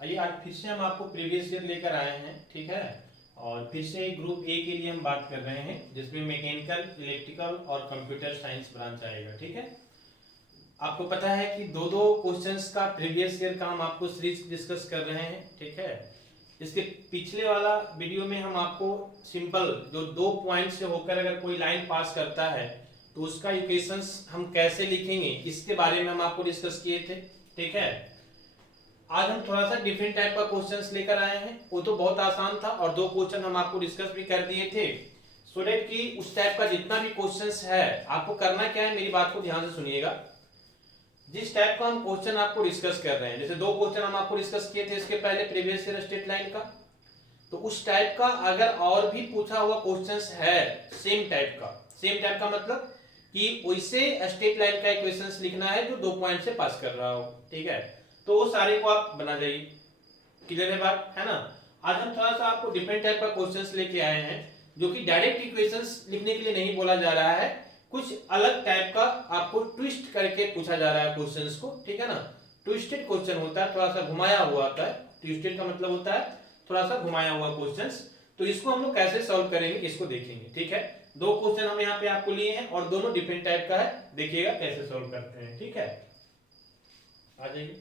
आइए आज फिर से हम आपको प्रीवियस ईयर लेकर आए हैं, ठीक है। और फिर से ग्रुप ए के लिए हम बात कर रहे हैं जिसमें मैकेनिकल, इलेक्ट्रिकल और कंप्यूटर साइंस ब्रांच आएगा, ठीक है। आपको पता है कि दो दो क्वेश्चंस का प्रीवियस ईयर का हम आपको सीरीज डिस्कस कर रहे हैं, ठीक है। इसके पिछले वाला वीडियो में हम आपको सिंपल जो 2 पॉइंट से होकर अगर कोई लाइन पास करता है तो उसका इक्वेशंस हम कैसे लिखेंगे इसके बारे में हम आपको डिस्कस किए थे, ठीक है। आज हम थोड़ा सा डिफरेंट टाइप का क्वेश्चंस लेकर आए हैं। वो तो बहुत आसान था और 2 क्वेश्चन हम आपको डिस्कस भी कर दिए थे, सो दैट कि उस टाइप का जितना भी क्वेश्चंस है आपको करना क्या है, मेरी बात को ध्यान से सुनिएगा। जिस टाइप का हम क्वेश्चन आपको डिस्कस कर रहे हैं, जैसे 2 क्वेश्चन हम आपको डिस्कस किए थे इसके पहले प्रीवियस ईयर स्ट्रेट लाइन का, तो उस टाइप का अगर और भी पूछा हुआ क्वेश्चंस है सेम टाइप का मतलब कि वैसे स्ट्रेट लाइन का इक्वेशंस लिखना है जो 2 पॉइंट से पास कर रहा हो, ठीक है। तो वो सारे को आप बना जाइए। क्लियर है बात, है ना। आज हम थोड़ा सा आपको डिफरेंट टाइप का क्वेश्चंस लेके आए हैं जो कि डायरेक्ट इक्वेशंस लिखने के लिए नहीं बोला जा रहा है, कुछ अलग टाइप का आपको ट्विस्ट करके पूछा जा रहा है क्वेश्चंस को, ठीक है ना। ट्विस्टेड क्वेश्चन होता है, थोड़ा सा घुमाया हुआ होता है। ट्विस्टेड का मतलब होता है थोड़ा सा घुमाया हुआ क्वेश्चंस। तो इसको हम लोग कैसे सॉल्व करेंगे इसको देखेंगे, ठीक है। 2 क्वेश्चन हम यहाँ पे आपको लिए हैं और दोनों डिफरेंट टाइप का है, देखिएगा कैसे सॉल्व करते हैं, ठीक है। आ जाइए।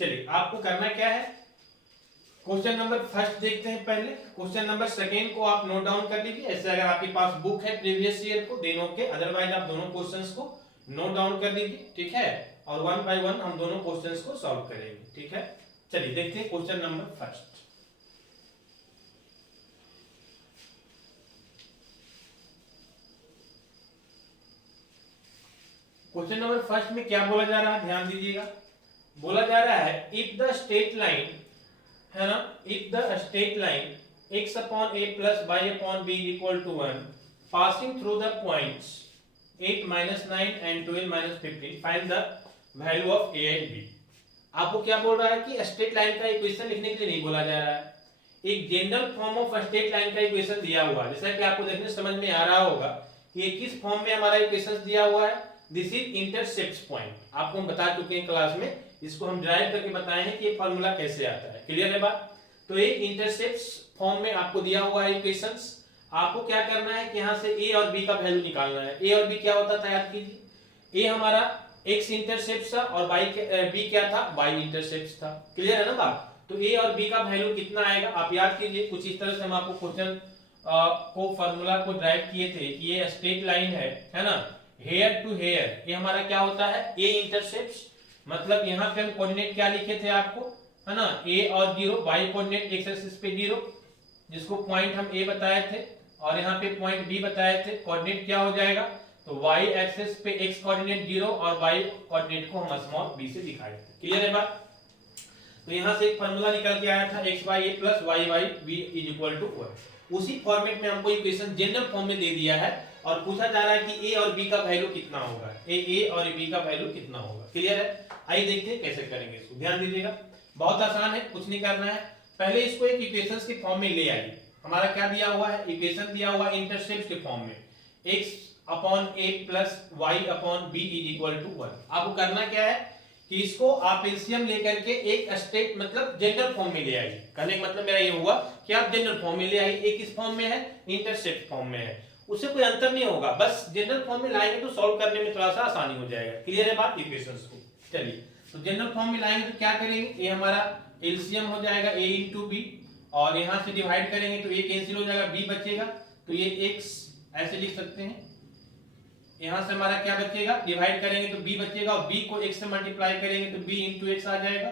चलिए आपको करना क्या है, क्वेश्चन नंबर फर्स्ट देखते हैं पहले। क्वेश्चन नंबर सेकेंड को आप नोट डाउन कर लीजिए, ऐसे अगर आपके पास बुक है प्रीवियस ईयर को दोनों के, अदरवाइज आप दोनों क्वेश्चंस को नोट डाउन कर लीजिए, ठीक है। और 1 बाय 1 हम दोनों क्वेश्चंस को सॉल्व करेंगे, ठीक है। चलिए देखते हैं question number first. Question number first में क्या बोला जा रहा है, ध्यान दीजिएगा। बोला जा रहा है इफ द स्ट्रेट लाइन, है ना, if the straight line x upon a plus y upon b is equal to 1 passing through the points 8 minus 9 and 12 minus 15 find the value of a and b। आपको क्या बोल रहा है कि straight line का equation लिखने के लिए नहीं बोला जा रहा है, एक general form of straight line का इक्वेशन दिया हुआ है। जैसा कि आपको देखने समझ में आ रहा होगा कि ये किस फॉर्म में हमारा इक्वेशन दिया हुआ है, दिस इज इंटरसेप्ट पॉइंट। आपको हम बता चुके हैं क्लास में, इसको हम ड्राइव करके बताए हैं कि ये फार्मूला कैसे आता है। क्लियर है बात। तो ये इंटरसेप्ट फॉर्म में आपको दिया हुआ है इक्वेशंस। आपको क्या करना है कि यहाँ से a और b का वैल्यू निकालना है। a और b क्या होता था याद कीजिए, a हमारा x इंटरसेप्ट था और b क्या था, y इंटरसेप्ट था। क्लियर है ना बात। तो a और b का वैल्यू कितना आएगा आप याद कीजिए। कुछ इस तरह से हम आपको क्वेश्चन को फार्मूला को ड्राइव किए थे कि ये स्ट्रेट लाइन है ना, हेयर टू हेयर। ये हमारा क्या होता है, a इंटरसेप्ट, मतलब यहाँ पे हम कोऑर्डिनेट क्या लिखे थे आपको, है ना, a और 0, y कोऑर्डिनेट x एक्सिस पे 0, जिसको पॉइंट हम a बताए थे और यहाँ पे पॉइंट b बताए थे। कोऑर्डिनेट क्या हो जाएगा, तो y एक्सिस पे x कोऑर्डिनेट 0 और y कोऑर्डिनेट को हम स्मॉल b से दिखाए थे। क्लियर है बात। तो यहाँ से एक फार्मूला निकल के आया था x by a plus y by b is equal to 1। उसी फॉर्मेट में हमको इक्वेशन जनरल फॉर्म में दे दिया है और पूछा जा रहा है कि a और b का वैल्यू कितना होगा, a और b का वैल्यू कितना होगा। क्लियर है। आइए देखते हैं कैसे करेंगे इसको, ध्यान दीजिएगा। बहुत आसान है, कुछ नहीं करना है, पहले इसको एक इक्वेशंस के फॉर्म में ले आइए। हमारा क्या दिया हुआ है, इक्वेशन दिया हुआ है इंटरसेप्ट के फॉर्म में, x upon a plus y upon b is equal to 1। आपको करना क्या है कि इसको आप एलसीएम लेकर के एक स्ट्रेट मतलब जनरल फॉर्म में ले आइए। कहने का मतलब मेरा ये हुआ कि आप जनरल फॉर्म में ले आइए। एक इस फॉर्म में है, इंटरसेप्ट फॉर्म में है, उससे कोई अंतर नहीं होगा, बस जनरल फॉर्म में लाएंगे तो सॉल्व करने में थोड़ा सा आसानी हो जाएगा। क्लियर है बात इक्वेशंस को। चलिए तो जनरल फॉर्म में लाएंगे तो क्या करेंगे, ये हमारा एलसीएम हो जाएगा a इंटू बी, और यहाँ से डिवाइड करेंगे तो a कैंसिल हो जाएगा, b बचेगा, तो ये x ऐसे लिख सकते हैं। यहाँ से हमारा क्या बचेगा, डिवाइड करेंगे तो b बचेगा और b को x से मल्टीप्लाई करेंगे तो b इंटू एक्स आ जाएगा,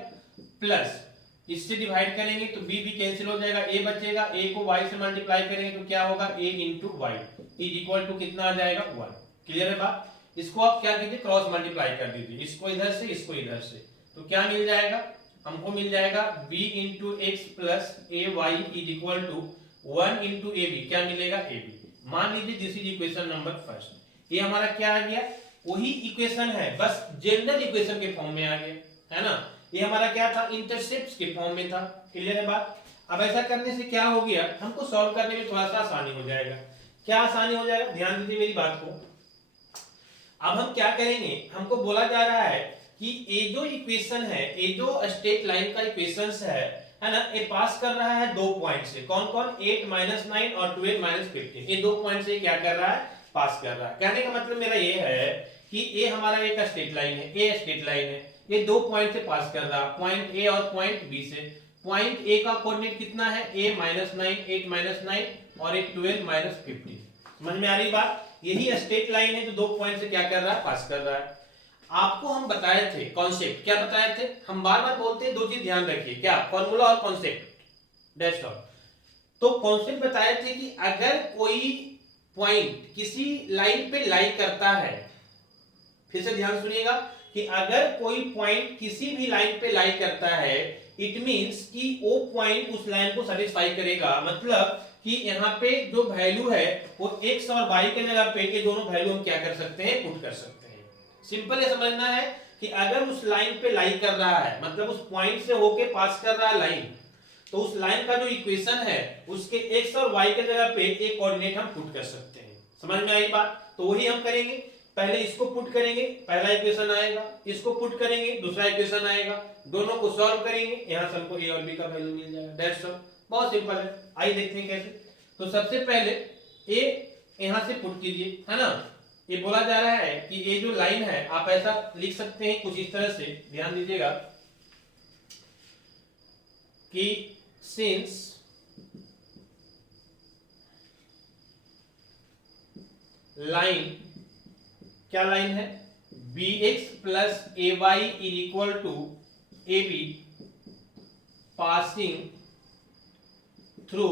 प्लस इससे डिवाइड करेंगे तो b भी कैंसिल हो जाएगा, a बचेगा, a को y से मल्टीप्लाई करेंगे तो क्या होगा, a into Y is equal to कितना आ जाएगा, 1। क्लियर है बात। इसको आप क्या कीजिए, क्रॉस मल्टीप्लाई कर दीजिए, इसको इधर से इसको इधर से, तो क्या मिल जाएगा, हमको मिल जाएगा b into X plus A Y is equal to 1 into A B, क्या मिलेगा, ए बी। मान लीजिए this is equation number first. ये हमारा क्या आ गया, वही इक्वेशन है, बस जनरल इक्वेशन के फॉर्म में आ गया, है ना। ये हमारा क्या था, इंटरसेप्ट के फॉर्म में था। क्लियर है बात। अब ऐसा करने से क्या हो गया, हमको सॉल्व करने में थोड़ा सा आसानी हो जाएगा। क्या आसानी हो जाएगा, ध्यान दीजिए मेरी बात को। अब हम क्या करेंगे, हमको बोला जा रहा है कि ये जो इक्वेशन है, ये जो स्ट्रेट लाइन का इक्वेशंस है ना, ये पास कर रहा है 2 पॉइंट से। कौन कौन, 8 - 9 और 12 - 15। ये 2 पॉइंट से क्या कर रहा है, पास कर रहा है। कहने का मतलब मेरा ये है कि ये हमारा एक स्ट्रेट लाइन है, ये स्ट्रेट लाइन है, ये 2 पॉइंट से पास कर रहा है, पॉइंट ए और पॉइंट बी से। पॉइंट ए का कोऑर्डिनेट कितना है, a - 9, 8 - 9 और एक 12 - 15। समझ में आ रही बात। यही स्ट्रेट लाइन है जो 2 पॉइंट से क्या कर रहा है, पास कर रहा है। आपको हम बताए थे कॉन्सेप्ट, क्या बताए थे, हम बार बार बोलते हैं 2 चीज ध्यान रखिए, क्या, फॉर्मूला और कॉन्सेप्ट, दैट्स ऑल। तो कॉन्सेप्ट बताए थे कि अगर कोई पॉइंट किसी लाइन पे लाई करता है, फिर से ध्यान सुनिएगा, कि अगर कोई पॉइंट किसी भी लाइन पे लाई करता है, इट मींस कि वो पॉइंट उस लाइन को सेटिस्फाई करेगा। मतलब कि यहाँ पे जो वैल्यू है वो x और y के जगह पे ये दोनों वैल्यू हम क्या कर सकते हैं, पुट कर सकते हैं। सिंपल ये समझना है कि अगर उस लाइन पे लाई कर रहा है, मतलब उस पॉइंट से होके पास कर रहा है लाइन, तो उस लाइन का जो इक्वेशन है उसके x और y के जगह पे एक कोऑर्डिनेट हम पुट कर सकते हैं। समझ में आई बात। तो वही हम करेंगे, पहले इसको पुट करेंगे, पहला इक्वेशन आएगा, इसको पुट करेंगे, दूसरा इक्वेशन आएगा, दोनों को सॉल्व करेंगे, यहां से हमको a और b का वैल्यू मिल जाएगा, दैट्स ऑल। बहुत सिंपल है। आइए देखते हैं कैसे। तो सबसे पहले a यहां से पुट कीजिए, है ना। ये बोला जा रहा है कि ये जो लाइन है आप ऐसा लिख सकते हैं कुछ इस तरह से, ध्यान दीजिएगा कि सिंस लाइन, क्या लाइन है, bx plus ay is equal to ab passing through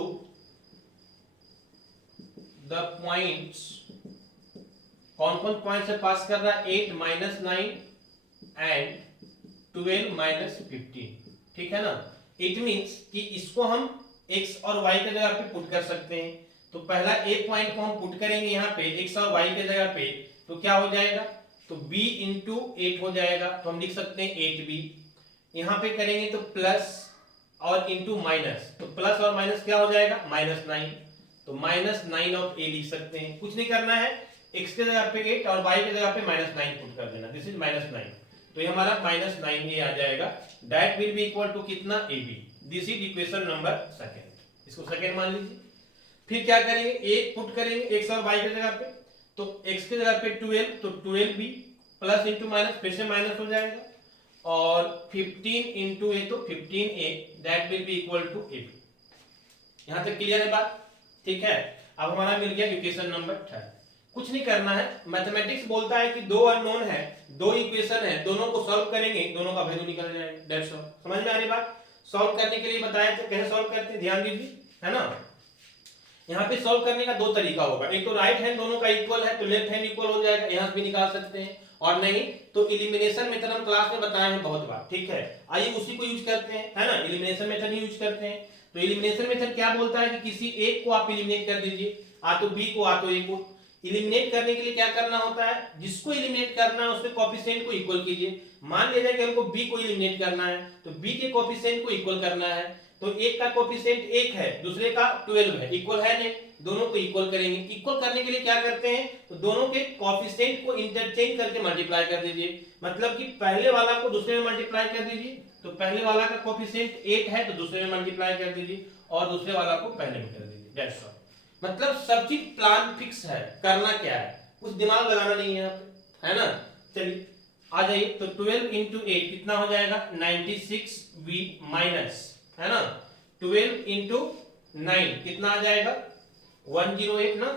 the points, कौन कौन पॉइंट से पास कर रहा है, 8 - 9 एंड 12 - 15। ठीक है ना। इट मींस कि इसको हम x और y के जगह पे पुट कर सकते हैं। तो पहला a पॉइंट को हम पुट करेंगे यहाँ पे x और y के जगह पे, तो क्या हो जाएगा, तो b इंटू 8 हो जाएगा, तो हम लिख सकते हैं 8b। यहाँ पे करेंगे तो प्लस और इंटू माइनस, तो प्लस और माइनस क्या हो जाएगा, -9, तो -9 ऑफ a लिख सकते हैं। कुछ नहीं करना है, x के जगह पे 8 और y के जगह पे -9 पुट कर देना, दिस इज -9, तो ये हमारा -9a आ जाएगा। That will be equal to कितना, ab। This is equation number second, इसको सेकंड मान लीजिए। फिर क्या करेंगे, a पुट करेंगे x और y के जगह पे, तो x के जगह पे 12, तो 12b प्लस इंटू माइनस, फिर से माइनस हो जाएगा, और 15 इंटू a, तो 15a, that will be equal to ab। यहां तक क्लियर है बात, ठीक है। अब हमारा मिल गया इक्वेशन नंबर 3। कुछ नहीं करना है, मैथमेटिक्स बोलता है कि 2 अननोन है, 2 इक्वेशन है, दोनों को सॉल्व करेंगे, दोनों का वैल्यू निकल जाएगा, दैट्स ऑल। समझ में आ रही बात। सॉल्व करने के लिए बताया थे, कैसे सॉल्व करते हैं, ध्यान दीजिए, है ना। यहाँ पे सॉल्व करने का 2 तरीका होगा, एक तो राइट हैंड दोनों का इक्वल है तो लेफ्ट हैंड इक्वल हो जाएगा, यहाँ से भी निकाल सकते हैं, और नहीं तो एलिमिनेशन मेथड हम क्लास में बताए हैं बहुत बार, ठीक है। आइए उसी को यूज करते हैं, है ना, एलिमिनेशन मेथड ही यूज करते हैं। तो एलिमिनेशन मेथड क्या बोलता है कि किसी एक को आप एलिमिनेट कर दीजिए, आ तो बी को आ तो ए को। एलिमिनेट करने के लिए क्या करना होता है, जिसको एलिमिनेट करना है उसके कोएफिशिएंट को इक्वल कीजिए। मान लीजिए कि हमको बी को एलिमिनेट करना है, तो बी के कोएफिशिएंट को इक्वल करना है, तो एक का कोएफिशिएंट 1 है, दूसरे का 12 है, इक्वल है नहीं, दोनों को इक्वल करेंगे। इक्वल करने के लिए क्या करते हैं, तो दोनों के कोएफिशिएंट को इंटरचेंज करके मल्टीप्लाई कर दीजिए। मतलब कि पहले वाला को दूसरे में मल्टीप्लाई कर दीजिए, तो पहले वाला का कोएफिशिएंट 8 है तो दूसरे में मल्टीप्लाई कर दीजिए, और दूसरे वाला को पहले में कर दीजिए, दैट्स ऑल। मतलब सब चीज प्लान फिक्स है, करना क्या है, कुछ दिमाग लगाना नहीं है यहाँ पे, है ना। चलिए आ जाइए, तो 12 इंटू 8 कितना हो जाएगा, 96v माइनस, है ना, 12 इंटू 9 कितना आ जाएगा, 108 ना,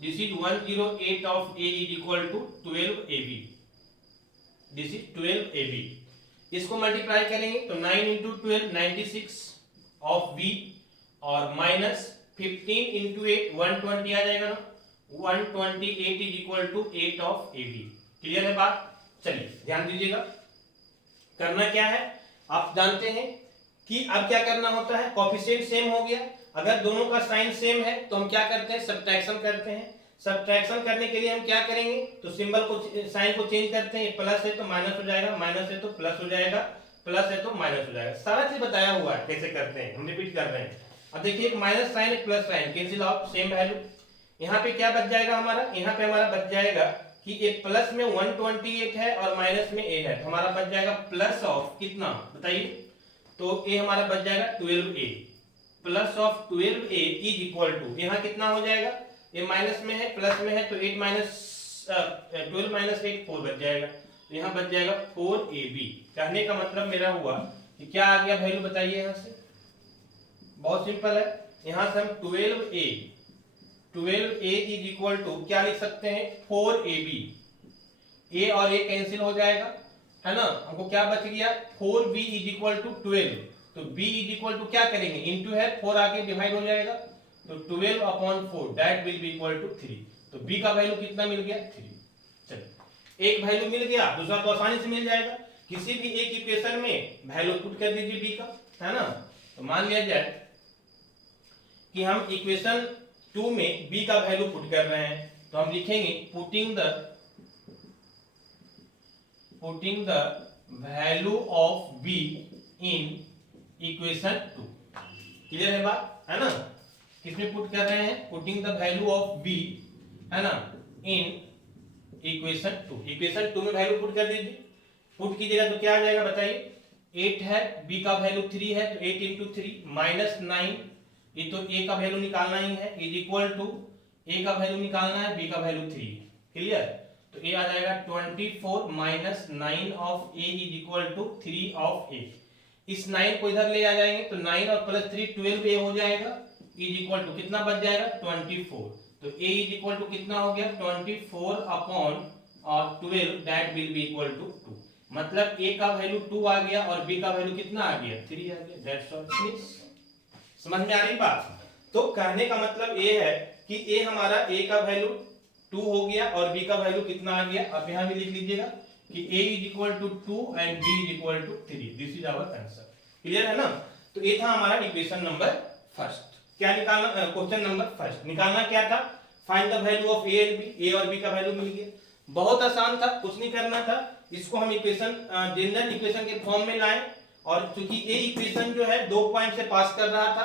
this is 108 of a is equal to 12ab, this is 12ab। इसको मल्टीप्लाई करेंगे तो 9 इंटू 12 96 ऑफ v, और माइनस 15 इंटू 8 120 आ जाएगा ना, 128 is equal to 8 of ab। Clear है बात। चलिए ध्यान दीजिएगा, करना क्या है, आप जानते हैं कि अब क्या करना होता है, कोएफिशिएंट सेम हो गया, अगर दोनों का साइन सेम है तो हम क्या करते हैं, सब्ट्रैक्शन करते हैं। सब्ट्रैक्शन करने के लिए हम क्या करेंगे, तो सिंबल को, साइन को चेंज करते हैं, प्लस है तो माइनस हो जाएगा, माइनस है तो प्लस हो जाएगा, प्लस है तो माइनस हो जाएगा, सारा चीज बताया हुआ है कैसे करते हैं, हम रिपीट कर रहे हैं। अब देखिए, एक माइनस साइन एक plus sign cancel out, same value. यहाँ पे क्या बच जाएगा हमारा, यहाँ पे हमारा बच जाएगा कि एक प्लस में 128 है और माइनस में a है, तो हमारा बच जाएगा प्लस ऑफ कितना बताइए, तो a हमारा बच जाएगा 12a, plus of 12a is equal to, यहाँ कितना हो जाएगा, ये माइनस में है प्लस में है तो 8 माइनस 12 माइनस 8 4 बच जाएगा, तो यहाँ बच जाएगा 4ab। कहने का मतलब मेरा हुआ कि क्या आ गया वैल्यू बताइए, यहाँ से बहुत सिंपल है, यहाँ से हम 12a इज इक्वल टू क्या लिख सकते हैं 4ab, a और a कैंसिल हो जाएगा है ना, हमको क्या बच गया 4b इज इक्वल टू 12, तो b इज इक्वल टू क्या करेंगे इनटू है 4 आगे डिवाइड हो जाएगा, तो 12 upon 4 that will be equal to 3, तो b का वैल्यू कितना मिल गया 3। चलिए एक वैल्यू मिल गया, दूसरा तो आसानी से मिल जाएगा, किसी भी एक इक्वेशन में वैल्यू पुट कर दीजिए b का, है ना, तो मान लिया जाए कि हम इक्वेशन 2 में b का वैल्यू पुट कर रहे हैं, तो हम लिखेंगे putting the value of b in equation 2। Clear है बात, है ना, किसमें पुट कर रहे हैं, putting the value of b, है ना, इन इक्वेशन 2, इक्वेशन 2 में वैल्यू पुट कर दीजिए, पुट कीजिएगा तो क्या आ जाएगा बताइए, 8 है, b का वैल्यू 3 है, तो 8 इंटू 3 माइनस 9, ये तो a का वैल्यू निकालना ही है, इज इक्वल टू a का वैल्यू निकालना है, b का वैल्यू 3 है, क्लियर, तो a आ जाएगा 24 minus 9 of a is equal to 3 of a, इस 9 को इधर ले आ जाएंगे तो 9 और प्लस 3 12a हो जाएगा, इज इक्वल टू कितना बच जाएगा 24, तो a इज इक्वल टू कितना हो गया 24 अपॉन और 12 that will be equal to 2, मतलब a का वैल्यू 2 आ गया और b का वैल्यू कितना आ गया 3 आ गया, दैट्स ऑल। समझ में आ रही बात, तो कहने का मतलब ये है कि a हमारा a का वैल्यू 2 हो गया और b का वैल्यू कितना आ गया, अब यहाँ भी लिख लीजिएगा कि a is equal to 2 and b is equal to 3, this is our answer. Clear है ना, तो ये था हमारा इक्वेशन नंबर फर्स्ट। क्या निकालना, क्वेश्चन नंबर फर्स्ट निकालना क्या था, find the value of a and b, a और b का वैल्यू मिल गया, बहुत आसान था, कुछ नहीं करना था, इसको हम इक्वेशन जनरल इक्वेशन के फॉर्म में लाएं, और चूंकि a इक्वेशन जो है 2 पॉइंट से पास कर रहा था,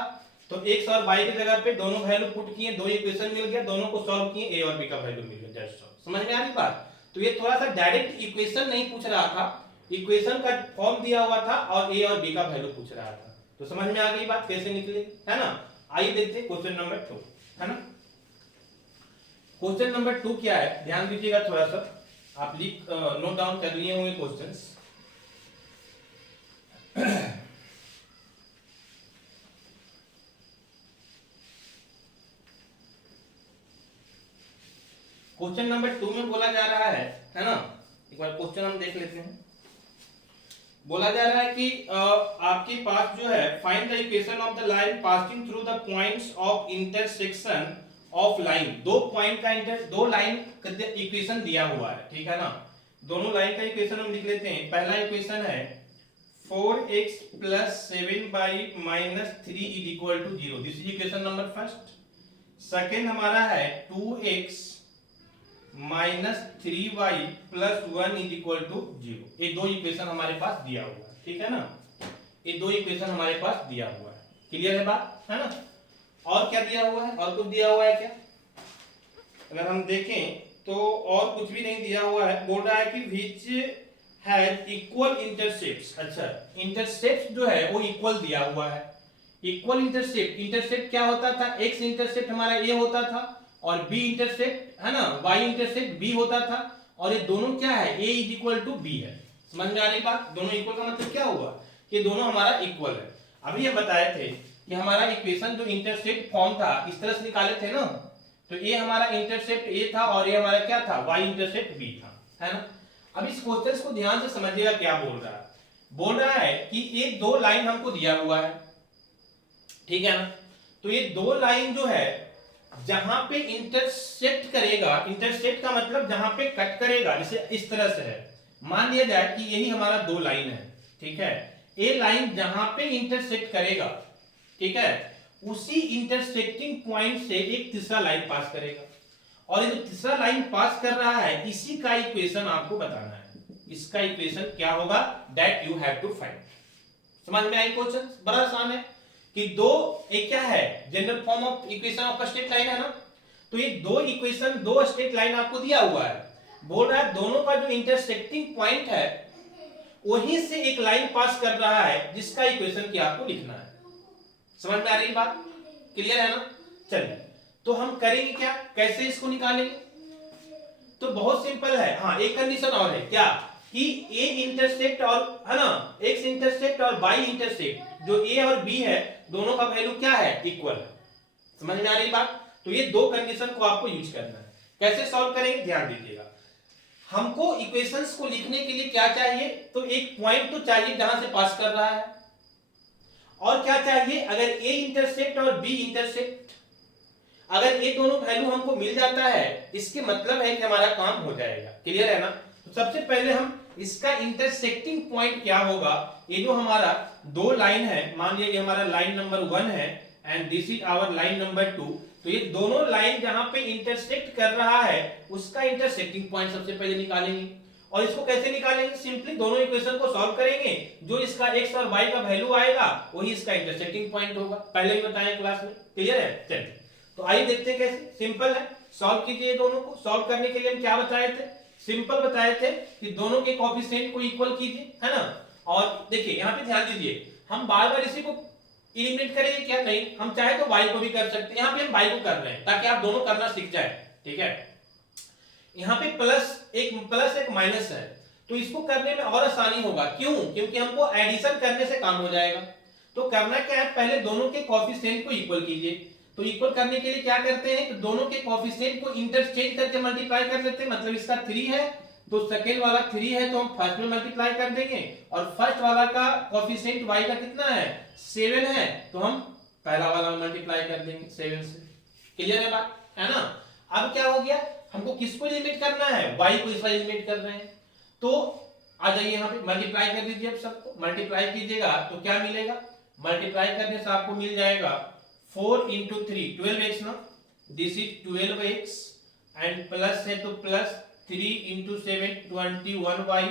तो x और y की जगह पे दोनों वैल्यू पुट किए, दो इक्वेशन मिल गया, दोनों को सॉल्व किए, a और b का वैल्यू मिल गया, जस्ट सॉल्व। समझ में आ रही बात, तो ये थोड़ा सा डायरेक्ट इक्वेशन नहीं पूछ रहा था, इक्वेशन का फॉर्म दिया हुआ था और a और b का वैल्यू पूछ रहा था, तो समझ में आ गई बात कैसे निकली, है ना। आइए देखते हैं क्वेश्चन नंबर 2, है ना। क्वेश्चन नंबर 2 क्या है, ध्यान दीजिएगा, थोड़ा सा आप लिख नोट डाउन कर लिए होंगे क्वेश्चंस। क्वेश्चन नंबर 2 में बोला जा रहा है ना, एक बार क्वेश्चन हम देख लेते हैं। बोला जा रहा है कि आपके पास जो है find the equation of the line passing through the points of intersection of line, दो लाइन का इक्वेशन दिया हुआ है, ठीक है ना, दोनों लाइन का इक्वेशन हम लिख लेते हैं। पहला इक्वेशन है 4x plus 7y-3 is equal to 0, this is equation number first. Second हमारा है 2x minus 3y plus 1 is equal to 0, ये दो इक्वेशन हमारे पास दिया हुआ है, ठीक है ना, ये दो इक्वेशन हमारे पास दिया हुआ है, क्लियर है बात, है ना। और क्या दिया हुआ है, और कुछ दिया हुआ है क्या, अगर हम देखें तो और कुछ भी नहीं दिया हुआ है, बोल रहा है कि विच हैज इक्वल इंटरसेप्ट्स, अच्छा इंटरसेप्ट जो है वो इक्वल दिया हुआ है, इक्वल इंटरसेप्ट, इंटरसेप्ट क्या होता था, x इंटरसेप्ट हमारा a होता था और b इंटरसेप्ट है ना y इंटरसेप्ट b होता था, और ये दोनों क्या है a is equal to b है। समझ में आ रही बात, दोनों इक्वल का मतलब क्या हुआ कि दोनों हमारा इक्वल है। अभी ये बताए थे कि हमारा इक्वेशन जो इंटरसेप्ट फॉर्म था इस तरह से निकाले थे ना, तो ये हमारा इंटरसेप्ट a था और ये हमारा क्या था y इंटरसेप्ट b था, है ना। अब इस क्वेश्चन को ध्यान से समझिएगा क्या बोल रहा है, बोल रहा है कि ये दो लाइन हमको दिया हुआ है, ठीक है ना, तो ये दो लाइन जो है जहां पे इंटरसेक्ट करेगा, इंटरसेक्ट का मतलब जहां पे कट करेगा, जैसे इस तरह से है, मान लिया जाए कि यही हमारा दो लाइन है, ठीक है, ए लाइन जहां पे इंटरसेक्ट करेगा, ठीक है, उसी इंटरसेक्टिंग पॉइंट से एक तीसरा लाइन पास करेगा, और ये जो तीसरा लाइन पास कर रहा है इसी का इक्वेशन आपको बताना है, इसका इक्वेशन क्या होगा, that you have to find. समझ में आई क्वेश्चन, बड़ा आसान है कि दो एक क्या है general form of equation of straight line है ना, तो ये दो इक्वेशन, दो स्ट्रेट लाइन आपको दिया हुआ है, बोल रहा है दोनों का जो इंटरसेक्टिंग पॉइंट है वहीं से एक लाइन पास कर रहा है जिसका इक्वेशन क्या आपको लिखना है। समझ में आ रही बात? क्लियर है ना? चलिए तो हम करेंगे क्या, कैसे इसको निकालेंगे? तो बहुत सिंपल है। हाँ, एक कंडीशन और है, क्या कि ए इंटरसेक्ट और, है ना, एक्स इंटरसेक्ट और वाई इंटरसेक्ट, जो ए और बी है दोनों का वैल्यू क्या है, इक्वल है। समझ में आ रही बात? तो ये दो कंडीशन को आपको यूज करना है। कैसे सॉल्व करेंगे, ध्यान दीजिएगा। हमको इक्वेशंस को लिखने के लिए क्या चाहिए, तो एक पॉइंट तो चाहिए जहां से पास कर रहा है, और क्या चाहिए, अगर ए इंटरसेक्ट और बी इंटरसेक्ट, अगर ये दोनों वैल्यू हमको मिल जाता है इसके मतलब है कि हमारा काम हो जाएगा। क्लियर है ना? तो सबसे पहले हम इसका इंटरसेक्टिंग पॉइंट क्या होगा, ये जो हमारा दो लाइन है, मान लिया ये हमारा लाइन नंबर 1 है and this is our line number 2, तो ये दोनों लाइन जहां पे इंटरसेक्ट कर रहा है उसका इंटरसेक्टिंग पॉइंट सबसे पहले निकालेंगे। और इसको कैसे निकालेंगे, सिंपली दोनों इक्वेशन को सॉल्व करेंगे, जो इसका x और y का वैल्यू आएगा वही इसका इंटरसेक्टिंग पॉइंट होगा, पहले भी बताया क्लास में। क्लियर है? चलिए तो आइए देखते हैं कैसे। सिंपल है, सॉल्व कीजिए दोनों को। सॉल्व करने के लिए हम क्या बताए थे, सिंपल बताए थे कि दोनों के कोएफिशिएंट को इक्वल कीजिए, है ना। और देखिए यहाँ पे ध्यान दीजिए, हम बार बार इसी को एलिमिनेट करेंगे क्या, नहीं, हम चाहे तो y को भी कर सकते हैं, यहाँ पे हम y को कर रहे हैं ताकि आप दोनों करना सीख जाए। ठीक है, यहाँ पे प्लस एक माइनस है, तो इसको करने में और आसानी होगा। क्यों? क्योंकि हमको एडिशन करने से काम हो जाएगा। तो करना क्या है, पहले दोनों के कोएफिशिएंट को इक्वल कीजिए। तो इक्वल करने के लिए क्या करते हैं कि दोनों के कोएफिशिएंट को इंटरचेंज करके मल्टीप्लाई कर देते हैं। मतलब इसका 3 है तो सेकेंड वाला 3 है तो हम फर्स्ट में मल्टीप्लाई कर देंगे, और फर्स्ट वाला का कोएफिशिएंट y का कितना है, 7 है, तो हम पहला वाला मल्टीप्लाई कर देंगे 7 से। क्लियर है बात, है ना? अब क्या हो गया, हमको किसको लिमिट करना है, y को इस वाले लिमिट कर रहे हैं। तो आ जाइए यहाँ पे मल्टीप्लाई कर दीजिए। अब सबको मल्टीप्लाई कीजिएगा तो क्या मिलेगा, मल्टीप्लाई करने से आपको मिल जाएगा 4 into 3 12x ना, this is 12x and plus है तो plus 3 into 7 21y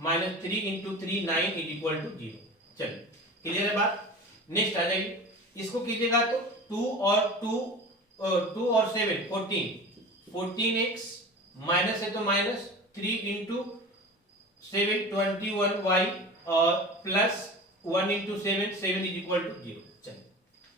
minus 3 into 3 9 is equal to 0। चलिए क्लियर है बात। नेक्स्ट आ जाइए, इसको कीजिएगा तो 2 और 7 14x माइनस है तो माइनस 3 into 7 21y और plus 1 into 7 7 is equal to 0। चलिए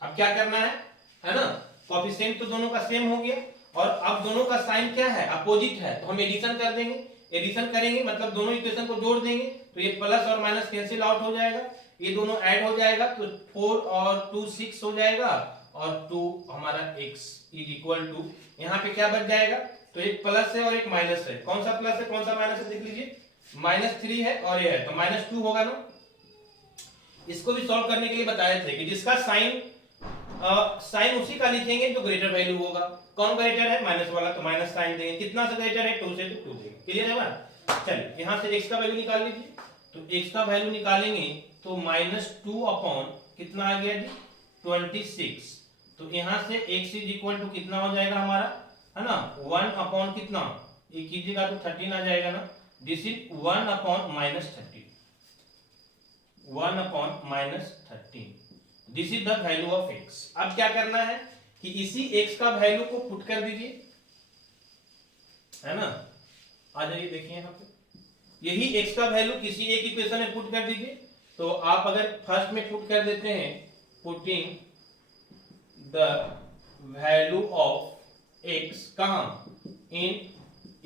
अब क्या करना है ना, कोएफिशिएंट तो दोनों का सेम हो गया, और अब दोनों का साइन क्या है, अपोजिट है, तो हम एडिशन कर देंगे। एडिशन करेंगे मतलब दोनों इक्वेशन को जोड़ देंगे, तो ये प्लस और माइनस कैंसिल आउट हो जाएगा, ये दोनों ऐड हो जाएगा, तो 4 और 2 6 हो जाएगा, और 2 हमारा x इज इक्वल टू, यहाँ पे क्या बच जाएगा, तो एक प्लस है और एक माइनस है। कौन सा प्लस है कौन सा माइनस है देख लीजिए, -3 है और ये है तो -2 होगा ना। इसको भी सॉल्व करने के लिए बताए थे कि जिसका साइन उसी का लिखेंगे जो ग्रेटर वैल्यू होगा। कौन ग्रेटर है, माइनस वाला, तो माइनस साइन देंगे। कितना से ग्रेटर है, 2 से, तो 2 देंगे। क्लियर है बात। चलिए यहाँ से x का वैल्यू निकाल लीजिए, तो x का वैल्यू निकालेंगे तो -2 अपॉन कितना आ गया जी, 26। तो यहाँ से x इज इक्वल टू कितना हो जाएगा हमारा, है ना, 1 अपॉन कितना, ये कीजिएगा तो 13 आ जाएगा ना, this is 1 upon -13, 1 upon -13, this is the value of x। अब क्या करना है कि इसी x का वैल्यू को पुट कर दीजिए, है ना, आ जाइए देखिए यहाँ पे, यही x का वैल्यू किसी एक इक्वेशन में पुट कर दीजिए। तो आप अगर फर्स्ट में पुट कर देते हैं, putting the value of x कहां, इन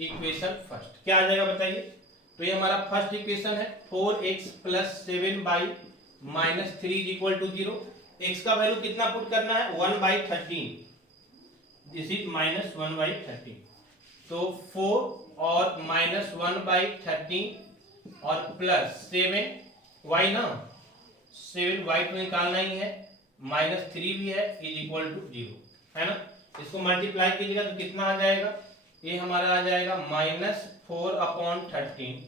इक्वेशन फर्स्ट, क्या आ जाएगा बताइए। तो ये हमारा फर्स्ट इक्वेशन है, 4x plus 7y minus 3 is equal to 0। x का वैल्यू कितना पुट करना है, 1/13, दिस इज -1/13, तो 4 और -1/13 और प्लस 7y ना, 7y तो निकालना ही है, -3 भी है, इज इक्वल टू 0, है ना। इसको मल्टीप्लाई कीजिएगा तो कितना आ जाएगा, ये हमारा आ जाएगा -4/13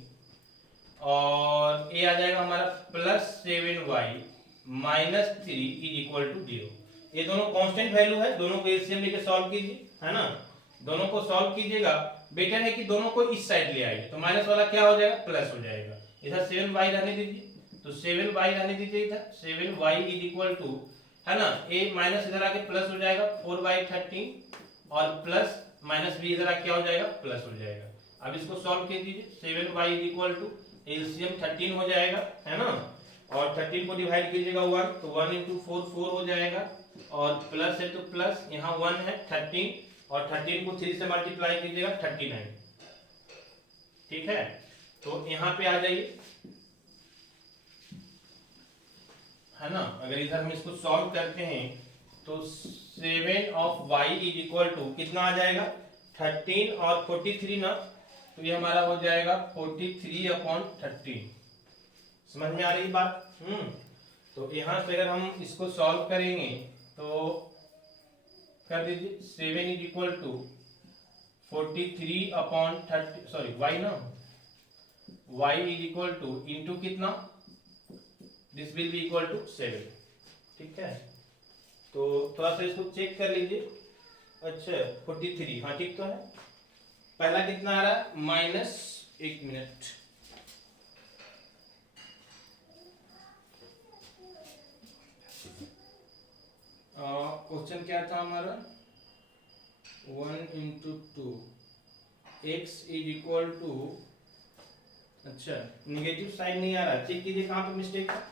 और ये आ जाएगा हमारा +7y -3 इज इक्वल टू 0। ये दोनों कांस्टेंट वैल्यू है, दोनों को एलसीएम लेके सॉल्व कीजिए, है ना। दोनों को सॉल्व कीजिएगा, बेटर है कि दोनों को इस साइड ले आइए, तो माइनस वाला क्या हो जाएगा, प्लस हो जाएगा। इधर 7y रहने दीजिए, तो 7y रहने दीजिए इधर, 7y इज इक्वल टू, है ना, ए माइनस इधर आके प्लस हो जाएगा 4/13 और प्लस माइनस बी इधर क्या हो जाएगा, प्लस हो जाएगा। अब इसको सॉल्व कर दीजिए, 7y is equal to LCM 13 हो जाएगा, है ना, और 13 को डिवाइड कीजिएगा 1, तो 1 इंटू 4 4 हो जाएगा, और प्लस है तो प्लस, यहाँ 1 है 13, और 13 को 3 से मल्टीप्लाई कीजिएगा 39, ठीक है। तो यहाँ पे आ जाइए, है ना, अगर इधर हम इसको सॉल्व करते हैं तो 7 of y is equal to कितना आ जाएगा, 13 और 43 ना, तो ये हमारा हो जाएगा 43/13। समझ में आ रही बात? तो यहाँ से अगर हम इसको सॉल्व करेंगे तो कर दीजिए, 7 is equal to 43/30, sorry y ना, y is equal to into कितना, this will be equal to 7, ठीक है। तो थोड़ा सा इसको चेक कर लीजिए, अच्छा 43, हाँ ठीक तो है। पहला कितना आ रहा है, माइनस, एक मिनट, क्वेश्चन क्या था हमारा, 1 into 2 x is equal to, अच्छा निगेटिव साइन नहीं आ रहा, चेक कीजिए कहां पे मिस्टेक है।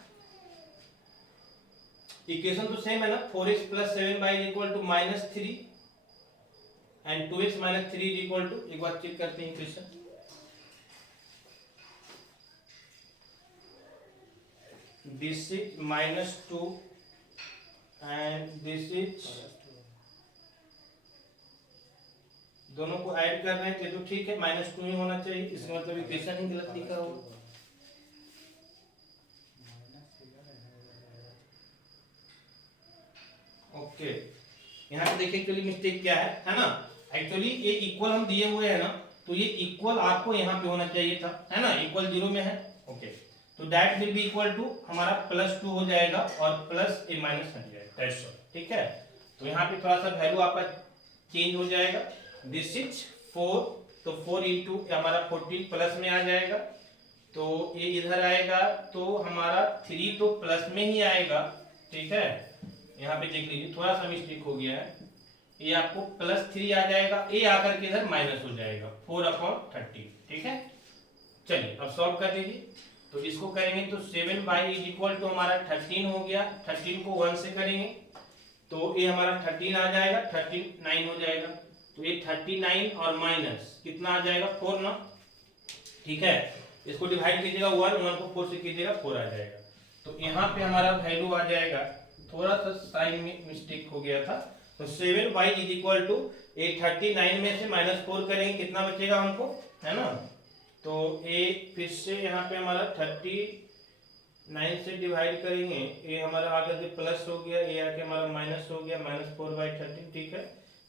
इक्वेशन तो सेम है ना, 4x plus 7y is equal to -3 and 2x minus 3 is equal to, एक बार चेक करते हैं equation, this is -2 and this is, दोनों को ऐड कर रहे हैं तो ठीक है, -2 ही होना चाहिए, इसका मतलब इक्वेशन ही गलत लिखा होगा। ओके, यहाँ पे देखिए एक्चुअली मिस्टेक क्या है ना, एक्चुअली ये इक्वल हम दिए हुए हैं ना, तो ये इक्वल आपको यहाँ पे होना चाहिए था, है ना, इक्वल 0 में है। ओके, तो that will be equal to हमारा +2 हो जाएगा और प्लस ए माइनस हट जाएगा, दैट्स ऑल, ठीक है। तो यहाँ पे थोड़ा सा वैल्यू आपका चेंज हो जाएगा, दिस इज 4, तो 4 इंटू हमारा 14 प्लस में आ जाएगा, तो ये इधर आएगा तो हमारा 3 तो प्लस में ही आएगा, ठीक है। यहाँ पे देख लीजिए थोड़ा सा मिस्टेक हो गया है, ये आपको +3 आ जाएगा, ये आकर के इधर माइनस हो जाएगा 4/30, ठीक है। चलिए अब सॉल्व कर दीजिए, तो इसको करेंगे तो 7y इज इक्वल टू हमारा 13 हो गया, 13 को 1 से करेंगे तो ये हमारा 13 आ जाएगा, 39 हो जाएगा, तो ये 39 और माइनस कितना आ जाएगा, 4 ना, ठीक है। इसको डिवाइड कीजिएगा 1 को 4 से कीजिएगा 4 आ जाएगा, तो यहाँ पे हमारा वैल्यू आ जाएगा, थोड़ा सा साइन में मिस्टेक हो गया था, तो 7y इज इक्वल टू, ये 39 में से -4 करेंगे कितना बचेगा हमको, है ना, तो ये फिर से यहाँ पे हमारा 39 से डिवाइड करेंगे, ये हमारा आगे के प्लस हो गया, ये आके हमारा माइनस हो गया, -4/13, ठीक है।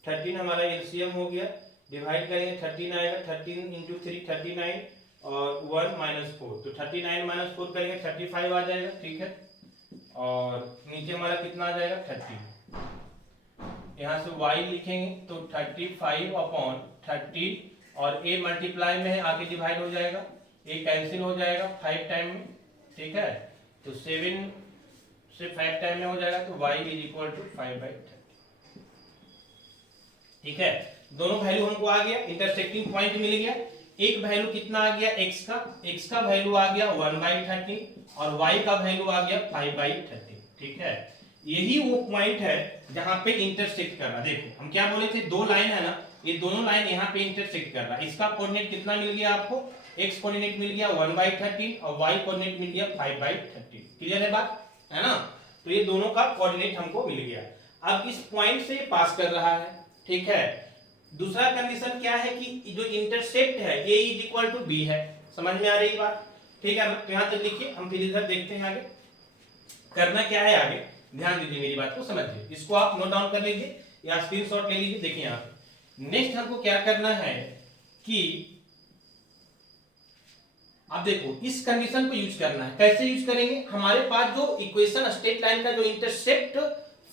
13 हमारा एलसीएम हो गया, डिवाइड करेंगे 13 आएगा, 13 इंटू 3 39 और 1 -4, तो 39 - 4 करेंगे 35 आ जाएगा, ठीक है। और नीचे हमारा कितना आ जाएगा, 30, यहाँ से y लिखेंगे तो 35/30, और a मल्टीप्लाई में है, आगे डिवाइड हो जाएगा, a कैंसिल हो जाएगा 5 टाइम में, ठीक है, तो 7 से 5 टाइम में हो जाएगा, तो y इज इक्वल टू 5/30, ठीक है। दोनों वैल्यू हमको आ गया, इंटरसेक्टिंग पॉइंट मिल गया, एक वैल्यू कितना आ गया, x का वैल्यू आ गया 1/30 और y का वैल्यू आ गया 5/30, ठीक है। यही वो पॉइंट है जहां पे इंटरसेक्ट कर रहा है, देखो हम क्या बोले थे, दो लाइन है ना, ये दोनों लाइन यहाँ पे इंटरसेक्ट कर रहा है, इसका कोऑर्डिनेट कितना मिल गया आपको, x कोऑर्डिनेट मिल गया 1/30 और y कोऑर्डिनेट मिल गया 5/30, क्लियर है बात, है ना। तो ये दोनों का कोऑर्डिनेट हमको मिल गया, अब इस पॉइंट से पास कर रहा है, ठीक है। दूसरा कंडीशन क्या है कि जो इंटरसेक्ट है a is equal to b है, समझ में आ रही बात, ठीक है। तो यहाँ तक लिखिए, हम फिर इधर देखते हैं आगे करना क्या है, आगे ध्यान दीजिए मेरी बात को समझिए, इसको आप नोट डाउन कर लीजिए या स्क्रीनशॉट ले लीजिए, देखिए यहाँ पे नेक्स्ट हमको क्या करना है कि अब देखो इस कंडीशन को यूज करना है, कैसे यूज करेंगे, हमारे पास जो इक्वेशन स्ट्रेट लाइन का जो इंटरसेप्ट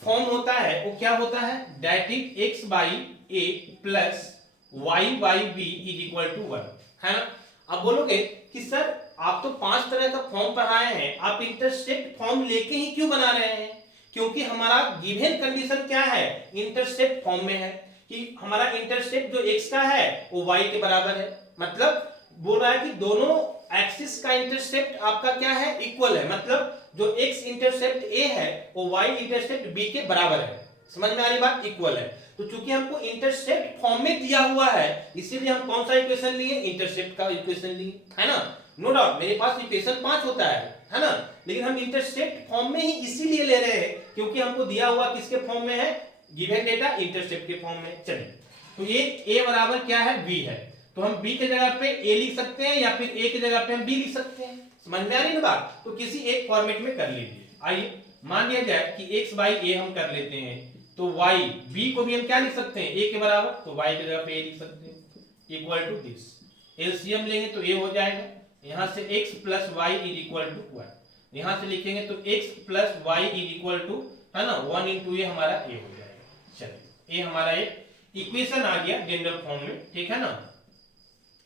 फॉर्म होता है वो क्या होता है, that is x by a plus y by b is equal to 1, है ना। अब बोलोगे कि सर आप तो 5 तरह का फॉर्म पढ़ाए हैं, आप इंटरसेप्ट फॉर्म लेके ही क्यों बना रहे हैं, क्योंकि हमारा गिवन कंडीशन क्या है, इंटरसेप्ट फॉर्म में है, कि हमारा इंटरसेप्ट जो x का है वो y के बराबर है, मतलब बोल रहा है कि दोनों एक्सिस का इंटरसेप्ट आपका क्या है, इक्वल है, मतलब जो x इंटरसेप्ट a है वो y इंटरसेप्ट b के बराबर है। समझ में आ रही बात, इक्वल है। तो चूंकि हमको इंटरसेप्ट फॉर्म में दिया हुआ है इसीलिए हम कौन सा इक्वेशन लिए, इंटरसेप्ट का इक्वेशन लिए, है ना। नो डाउट मेरे पास इक्वेशन 5 होता है ना, लेकिन हम इंटरसेप्ट फॉर्म में ही इसीलिए ले रहे हैं क्योंकि हमको दिया हुआ किसके फॉर्म में है, गिवन डेटा इंटरसेप्ट के फॉर्म में। चलिए तो ये a बराबर क्या है, b है, तो हम b की जगह पे a लिख सकते हैं या फिर a की जगह पे हम b लिख सकते हैं। समझ में आ रही है बात, तो किसी एक फॉर्मेट में कर लीजिए। आइए मान लिया जाए कि x बाई a हम कर लेते हैं, तो y b को भी हम क्या लिख सकते हैं, a के बराबर, तो y की जगह पे a लिख सकते हैं इक्वल टू दिस। एलसीएम लेंगे तो a हो जाएगा, यहां से x plus y is equal to 1, यहां से लिखेंगे तो x plus y is equal to, है ना, 1 इंटू ए हमारा a हो जाएगा। चलिए ये हमारा एक इक्वेशन आ गया जनरल फॉर्म में, ठीक है ना।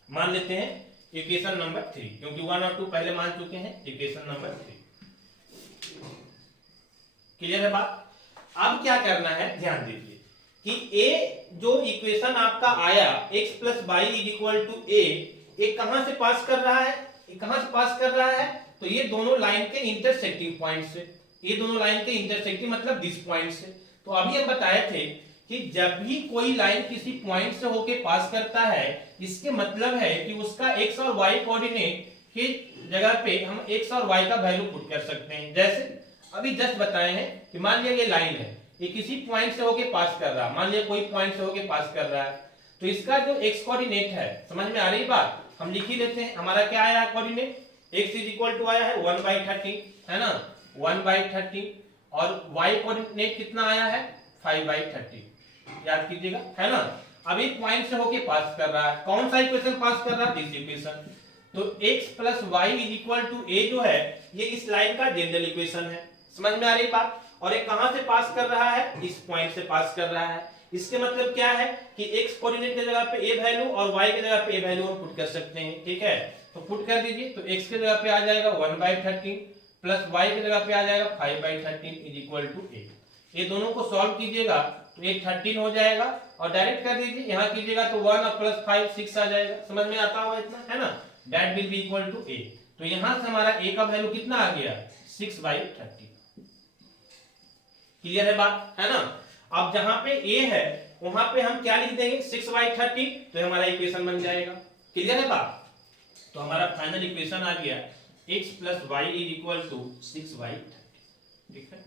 मान लेते हैं इक्वेशन नंबर 3, क्योंकि 1 और 2 पहले मान चुके हैं, इक्वेशन नंबर 3 क्लियर है बात। अब क्या करना है, ध्यान दीजिए कि a जो इक्वेशन आपका आया x plus y is equal to a, ये कहां से पास कर रहा है, ये कहां से पास कर रहा है, तो ये दोनों लाइन के इंटरसेक्टिंग पॉइंट से, ये दोनों लाइन के इंटरसेक्टिंग मतलब दिस पॉइंट से। तो अभी हम बताए थे कि जब भी कोई लाइन किसी पॉइंट से होके पास करता है इसके मतलब है कि उसका x और y कोऑर्डिनेट की जगह पे हम x और y का वैल्यू पुट कर सकते हैं। जैसे अभी जस्ट बताए हैं कि मान लिया ये लाइन है, ये किसी पॉइंट से होके पास कर रहा है, मान लिया कोई पॉइंट से होके पास कर रहा है, तो इसका जो x कोऑर्डिनेट है, समझ में आ रही बात, हम लिख ही लेते हैं। हमारा क्या आया coordinate, x is equal to आया है 1/13, है ना, 1/13, और y कोऑर्डिनेट कितना आया है 5/13, याद कीजिएगा, है ना। अब एक पॉइंट से होके पास कर रहा है, कौन सा इक्वेशन पास कर रहा है, दिस इक्वेशन। तो x plus y is equal to a जो है ये इस लाइन का जनरल इक्वेशन है। समझ में आ रही बात, और ये कहां से पास कर रहा है, इस पॉइंट से पास कर रहा है। इसके मतलब क्या है कि x कोऑर्डिनेट की जगह पे a वैल्यू और y की जगह पे a वैल्यू हम पुट कर सकते हैं, ठीक है। तो पुट कर दीजिए, तो x की जगह पे आ जाएगा 1/13 प्लस y की जगह पे आ जाएगा 5/13 इज इक्वल टू a। ये दोनों को सॉल्व कीजिएगा तो ये 13 हो जाएगा, और डायरेक्ट कर दीजिए, यहाँ कीजिएगा तो 1 और प्लस 5 6 आ जाएगा। समझ में आता होगा इतना, है ना, that will be equal to a। तो यहां से हमारा a का वैल्यू कितना आ गया, 6/13। क्लियर है बात, है ना। अब जहां पे a है वहां पे हम क्या लिख देंगे, 6/13, तो हमारा इक्वेशन बन जाएगा। क्लियर है बात, तो हमारा फाइनल इक्वेशन आ गया x plus y is equal to 6/13, ठीक है।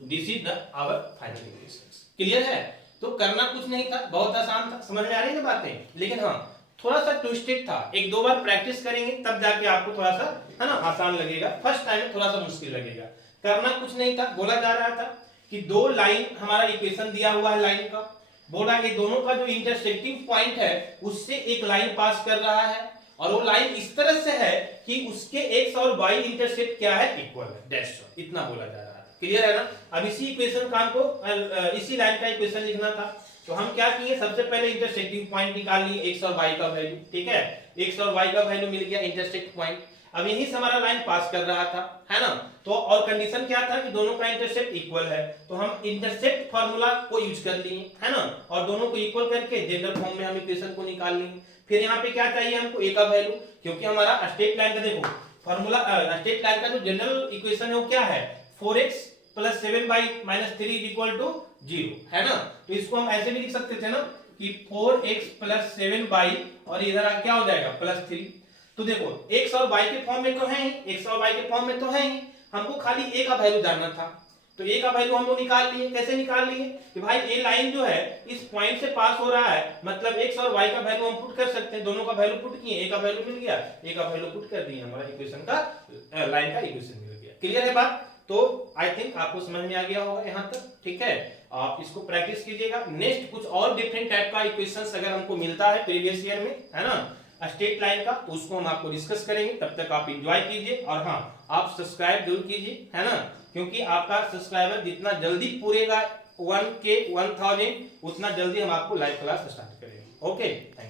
This is the our final equation. Clear है, तो करना कुछ नहीं था, बहुत आसान था, समझ में आ रही है बातें, लेकिन हाँ थोड़ा सा ट्विस्टेड था, एक दो बार प्रैक्टिस करेंगे तब जाके आपको थोड़ा सा, है ना, आसान लगेगा, फर्स्ट टाइम में थोड़ा सा मुश्किल लगेगा। करना कुछ नहीं था, बोला जा रहा था कि दो लाइन हमारा इक्वेशन दिया हुआ है लाइन का, बोला कि दोनों का जो इंटरसेक्टिंग पॉइंट है उससे एक लाइन पास कर रहा है, और वो लाइन इस तरह से है कि उसके x और y इंटरसेप्ट क्या है, इक्वल है, दैट्स ऑल, इतना बोला जा रहा है। क्लियर है ना। अब इसी इक्वेशन का हमको इसी लाइन का इक्वेशन लिखना था, तो हम क्या किए, सबसे पहले इंटरसेक्टिंग पॉइंट निकाल लिए x और y का वैल्यू, ठीक है, x और y का वैल्यू मिल गया इंटरसेक्ट पॉइंट। अब यहीं से हमारा लाइन पास कर रहा था, है ना, तो और कंडीशन क्या था कि दोनों का इंटरसेप्ट इक्वल है, तो हम इंटरसेप्ट फार्मूला को यूज कर लिए, है ना, और दोनों को इक्वल करके जनरल फॉर्म में हम इक्वेशन को निकाल लेंगे। फिर यहाँ पे क्या चाहिए हमको, a का वैल्यू, क्योंकि हमारा स्ट्रेट लाइन का देखो फार्मूला, स्ट्रेट लाइन का जो जनरल इक्वेशन है वो क्या है, 4x plus 7/-3 is equal to 0, है ना। तो इसको हम ऐसे भी लिख सकते थे ना कि 4x प्लस 7 और इधर क्या हो जाएगा +3। तो देखो x और y के फॉर्म में तो है ही, x और y के फॉर्म में तो है ही, हमको खाली a का वैल्यू जानना था, तो a का वैल्यू हम लोग निकाल लिए। कैसे निकाल लिए कि भाई a लाइन जो है इस पॉइंट से पास हो रहा है, मतलब x और y का वैल्यू हम पुट कर सकते हैं, दोनों का वैल्यू पुट किए, a का वैल्यू मिल गया, a का वैल्यू पुट कर दिए, हमारा इक्वेशन का लाइन का इक्वेशन मिल गया। क्लियर है बात, तो आई थिंक आपको समझ में आ गया होगा यहाँ तक, ठीक है। आप इसको प्रैक्टिस कीजिएगा, नेक्स्ट कुछ और डिफरेंट टाइप का इक्वेशंस अगर हमको मिलता है प्रीवियस ईयर में, है ना, स्ट्रेट लाइन का, तो उसको हम आपको डिस्कस करेंगे। तब तक आप एंजॉय कीजिए, और हाँ आप सब्सक्राइब जरूर कीजिए, है ना, क्योंकि आपका सब्सक्राइबर जितना जल्दी पूरेगा 1K 1000 उतना जल्दी हम आपको लाइव क्लास स्टार्ट करेंगे। Okay, thank you.